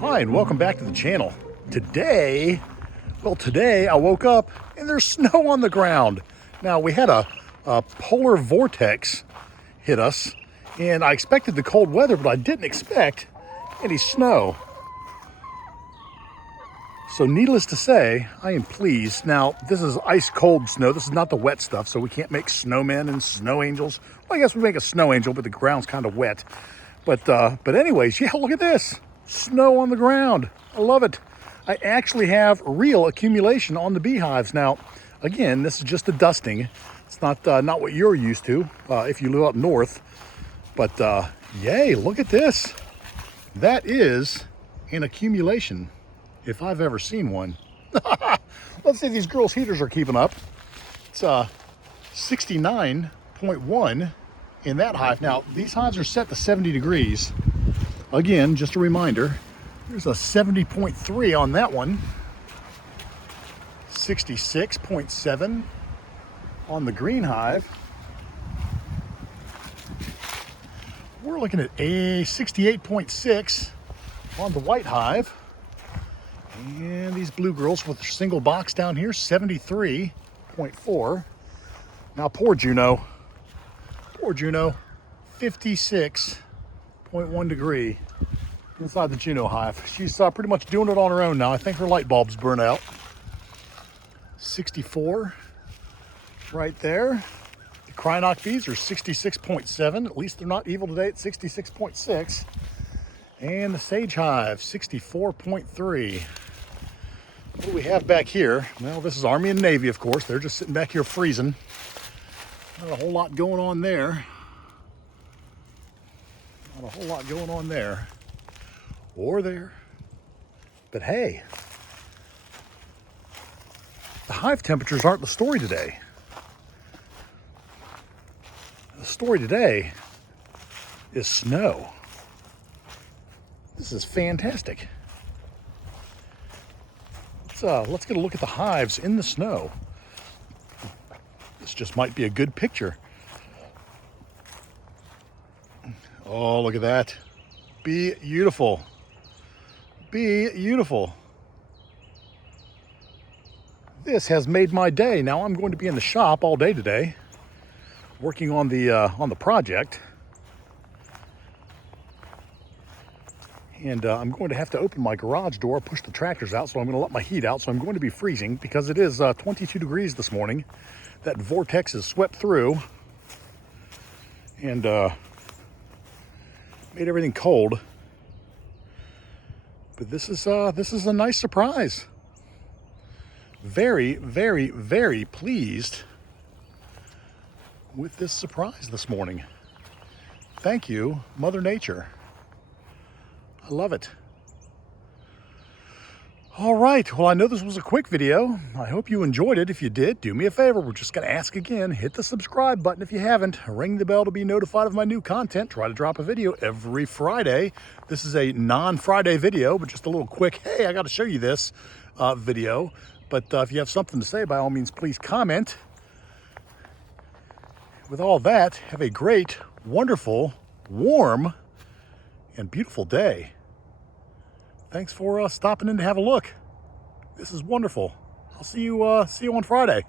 Hi, and welcome back to the channel. Today I woke up and there's snow on the ground. Now, we had a polar vortex hit us, and I expected the cold weather, but I didn't expect any snow. So needless to say, I am pleased. Now, this is ice cold snow. This is not the wet stuff, so we can't make snowmen and snow angels. Well, I guess we make a snow angel, but the ground's kind of wet. But anyways, yeah, look at this. Snow on the ground. I love it. I actually have real accumulation on the beehives. Now, again, this is just a dusting. It's not what you're used to if you live up north. But yay, look at this. That is an accumulation, if I've ever seen one. Let's see if these girls' heaters are keeping up. It's 69.1 in that hive. Now, these hives are set to 70 degrees. Again, just a reminder, there's a 70.3 on that one. 66.7 on the green hive. We're looking at a 68.6 on the white hive. And these blue girls with their single box down here, 73.4. Now, poor Juno, 56.1 degree inside the Juno hive. She's pretty much doing it on her own now. I think her light bulb's burnt out. 64 right there. The Krynock bees are 66.7. At least they're not evil today at 66.6. And the Sage hive, 64.3. What do we have back here? Well, this is Army and Navy, of course. They're just sitting back here freezing. Not a whole lot going on there. Not a whole lot going on there. Or there. But hey, the hive temperatures aren't the story today. The story today is snow. This is fantastic. Let's get a look at the hives in the snow. This just might be a good picture. Oh, look at that. Beautiful. Beautiful. This has made my day. Now I'm going to be in the shop all day today, working on the project. And I'm going to have to open my garage door, push the tractors out, so I'm going to let my heat out. So I'm going to be freezing because it is 22 degrees this morning. That vortex has swept through and made everything cold. But this is a nice surprise. Very, very, very pleased with this surprise this morning. Thank you, Mother Nature. I love it. All right, well, I know this was a quick video. I hope you enjoyed it. If you did, do me a favor. We're just going to ask again. Hit the subscribe button if you haven't. Ring the bell to be notified of my new content. Try to drop a video every Friday. This is a non-Friday video, but just a little quick, hey, I got to show you this video. But if you have something to say, by all means, please comment. With all that, have a great, wonderful, warm, and beautiful day. Thanks for stopping in to have a look. This is wonderful. I'll see you on Friday.